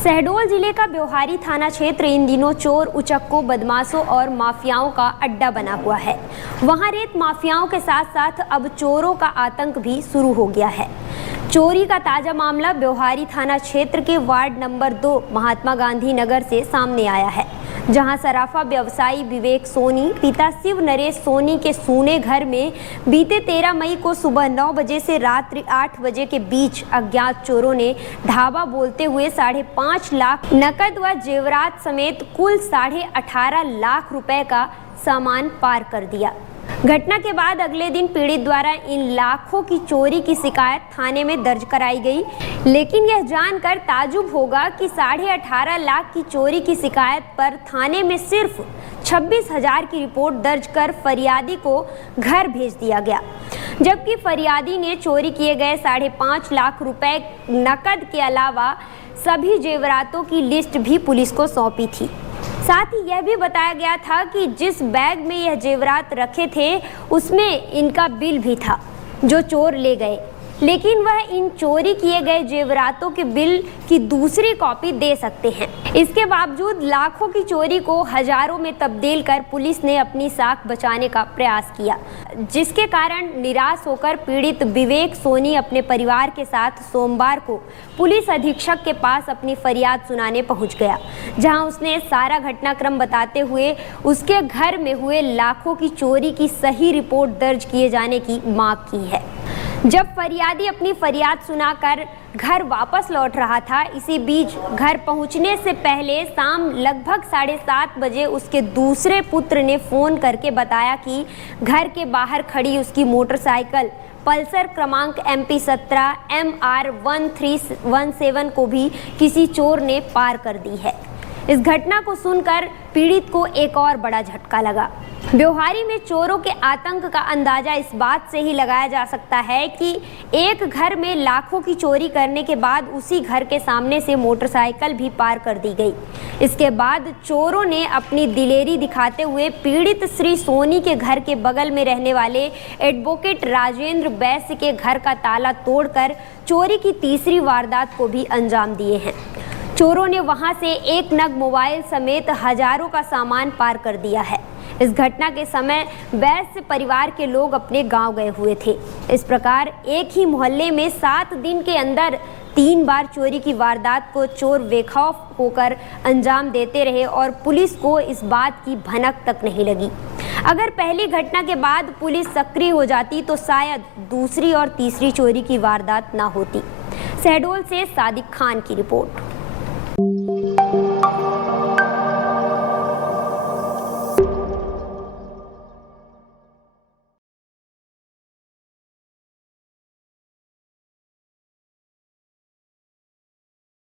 शहडोल जिले का ब्योहारी थाना क्षेत्र इन दिनों चोर, उचक्कों, बदमाशों और माफियाओं का अड्डा बना हुआ है। वहां रेत माफियाओं के साथ साथ अब चोरों का आतंक भी शुरू हो गया है। चोरी का ताजा मामला ब्योहारी थाना क्षेत्र के वार्ड नंबर 2 महात्मा गांधी नगर से सामने आया है, जहां सराफा व्यवसायी विवेक सोनी पिता शिव नरेश सोनी के सूने घर में बीते 13 मई को सुबह 9 बजे से रात्रि 8 बजे के बीच अज्ञात चोरों ने धावा बोलते हुए 5.5 लाख नकद व जेवरात समेत कुल 18.5 लाख रुपए का सामान पार कर दिया। घटना के बाद अगले दिन पीड़ित द्वारा इन लाखों की चोरी की शिकायत थाने में दर्ज कराई गई, लेकिन यह जानकर ताजुब होगा कि 18.5 लाख की चोरी की शिकायत पर थाने में सिर्फ 26,000 की रिपोर्ट दर्ज कर फरियादी को घर भेज दिया गया, जबकि फरियादी ने चोरी किए गए 5.5 लाख रुपए नकद के अलावा सभी जेवरातों की लिस्ट भी पुलिस को सौंपी थी। साथ ही यह भी बताया गया था कि जिस बैग में यह जेवरात रखे थे उसमें इनका बिल भी था जो चोर ले गए, लेकिन वह इन चोरी किए गए जेवरातों के बिल की दूसरी कॉपी दे सकते हैं। इसके बावजूद लाखों की चोरी को हजारों में तब्दील कर पुलिस ने अपनी साख बचाने का प्रयास किया, जिसके कारण निराश होकर पीड़ित विवेक सोनी अपने परिवार के साथ सोमवार को पुलिस अधीक्षक के पास अपनी फरियाद सुनाने पहुंच गया, जहां उसने सारा घटनाक्रम बताते हुए उसके घर में हुए लाखों की चोरी की सही रिपोर्ट दर्ज किए जाने की मांग की है। जब फरियादी अपनी फरियाद सुनाकर घर वापस लौट रहा था, इसी बीच घर पहुंचने से पहले शाम लगभग 7:30 बजे उसके दूसरे पुत्र ने फोन करके बताया कि घर के बाहर खड़ी उसकी मोटरसाइकिल पल्सर क्रमांक MP17 MR 1317 को भी किसी चोर ने पार कर दी है। इस घटना को सुनकर पीड़ित को एक और बड़ा झटका लगा। ब्योहारी में चोरों के आतंक का अंदाजा इस बात से ही लगाया जा सकता है कि एक घर में लाखों की चोरी करने के बाद उसी घर के सामने से मोटरसाइकिल भी पार कर दी गई। इसके बाद चोरों ने अपनी दिलेरी दिखाते हुए पीड़ित श्री सोनी के घर के बगल में रहने वाले एडवोकेट राजेंद्र बैस के घर का ताला तोड़कर चोरी की तीसरी वारदात को भी अंजाम दिए हैं। चोरों ने वहां से एक नग मोबाइल समेत हजारों का सामान पार कर दिया है। इस घटना के समय बैस परिवार के लोग अपने गांव गए हुए थे। इस प्रकार एक ही मोहल्ले में 7 दिन के अंदर 3 बार चोरी की वारदात को चोर बेखौफ होकर अंजाम देते रहे और पुलिस को इस बात की भनक तक नहीं लगी। अगर पहली घटना के बाद पुलिस सक्रिय हो जाती तो शायद दूसरी और तीसरी चोरी की वारदात ना होती। शहडोल से सादिक खान की रिपोर्ट।